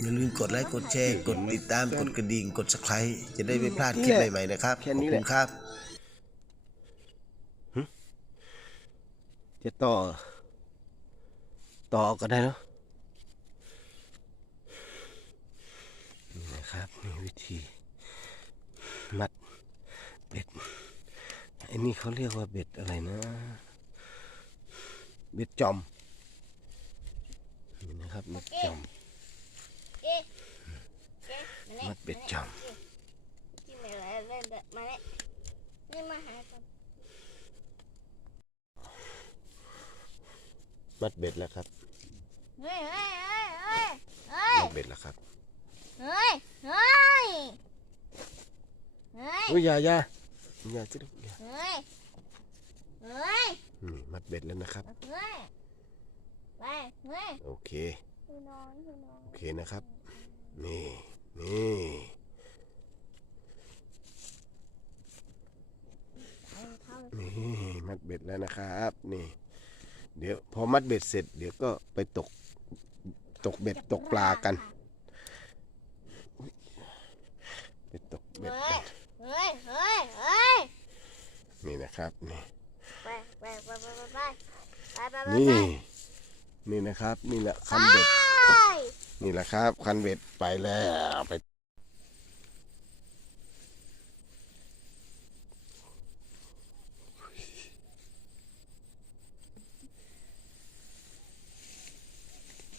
อย่าลืมกดไลค์กดแชร์ กดติดตามกดกระดิ่งกด subscribe จะได้ไม่พลาดคลิปใหม่ๆนะครับแค่ขอบนี้แหคุละณครับ จะต่อ ต่อก็ได้เนาะนี่นะครับนี่วิธีมัดเบ็ดไอ้นี่เขาเรียกว่าเบ็ดอะไรนะ เบ็ดจอมนี่นะครับเบ็ดจอมเอ๊ะเอ๊ะ มานี่มัดเบ็ดจอมที่มาเล่นเล่นมาเนี่ยนี่มาหากันมัดเบ็ดแล้วครับเฮ้ยเฮ้ยเฮ้ยเฮ้ยเฮ้ยมัดเบ็ดแล้วครับเฮ้ยเฮ้ยเฮ้ยอุ้ยอย่าอย่าอย่าจิลูกอย่าเฮ้ยเฮ้ยนี่มัดเบ็ดแล้วนะครับเฮ้ยไปเฮ้ยโอเคพี่น้องพี่น้องโอเคนะครับ นี่นี่นี่มัดเบ็ดแล้วนะครับ นี่ เดี๋ยวพอมัดเบ็ดเสร็จ เดี๋ยวก็ไปตกตกเบ็ดตกปลากันไปตกเบ็ดกันเฮ้ยเฮ้ยเฮ้ยนี่นะครับนี่ไปไปไปไปไปไปไปนี่นี่นะครับ นี่แหละคันเบ็ด นี่แหละครับ คันเบ็ดไปแล้วไป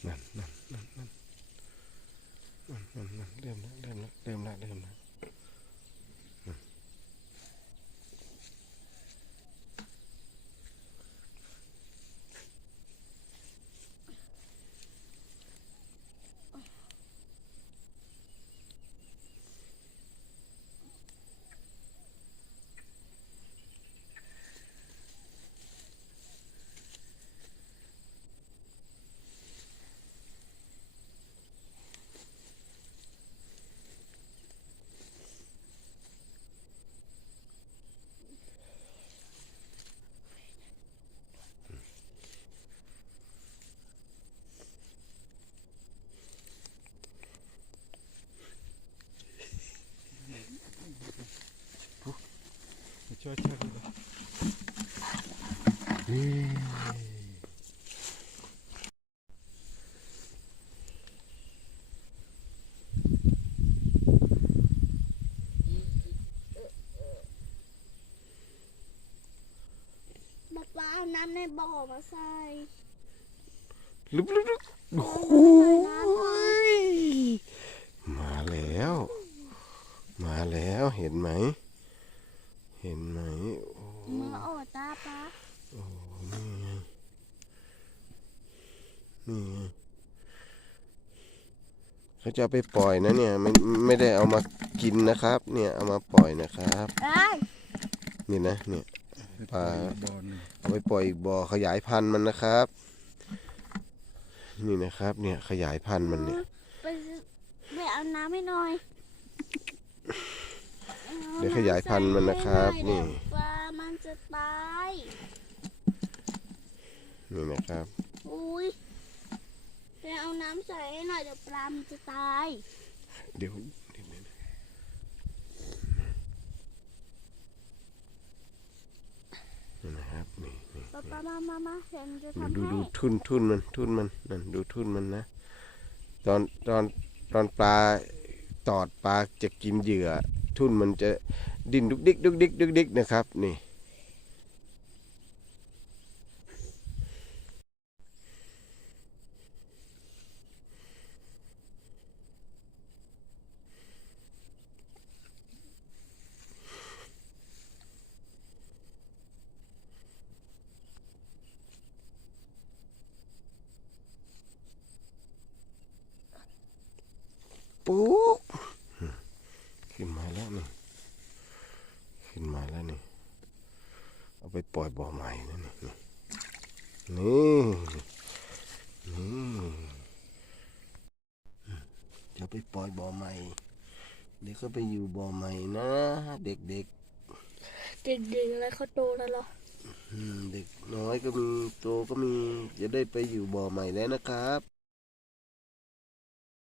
นั่นนั่นนั่นนั่นนั่นนั่นนั่นเริ่มแล้วเริ่มแล้วเริ่มแล้วเริ่มแล้วอืมนี่ ป๊าป๊าเอาน้ำในบ่อมาใส่ลุกลุกลุกโอ้โหยมาแล้ว มาแล้วเห็นไหม เห็นไหมโอ้มือโอตา ป๊านี่ไงนี่ไงเขาจะเอาไปปล่อยนะเนี่ยไม่ไม่ได้เอามากินนะครับ เนี่ยเอามาปล่อยนะครับเอ้ยนี่นะเนี่ยปลาเอาไปปล่อยอีกบ่อขยายพันธุ์มันนะครับ นี่นะครับ เนี่ยขยายพันธุ์มันเนี่ยไปซื้อไปเอาน้ำให้หน่อยเดี๋ยวขยายพันธุ์มันนะครับ นี่เดี๋ยวปลามันจะตาย นี่นะครับ อุ้ยไปเอาน้ำใส่ให้หน่อยเดี๋ยวปลามันจะตาย เดี๋ยวเดี๋ยวนะนี่นะครับนี่นี่ป๊าป๊ามามามาเห็นจะดูทำดูให้ดูทุ่นทุ่นมันทุ่นมันนั่นดูทุ่นมันนะ ตอนตอนตอนปลาตอดปลาจะกินเหยื่อ ทุ่นมันจะดิ้นดุกดิกดุกดิกดุกดิกนะครับ นี่ ปุ๊บขึ้นมาแล้วนี่ขึ้นมาแล้วนี่ เอาไปปล่อยบ่อใหม่นะนี่นี่นี่นี่จะไปปล่อยบ่อใหม่เดี๋ยวก็ไปอยู่บ่อใหม่นะ เด็กเด็กๆอะไรเขาโตแล้วเหรอๆอืมเด็กน้อยก็มีโตก็มีจะได้ไปอยู่บ่อใหม่แล้วนะครับ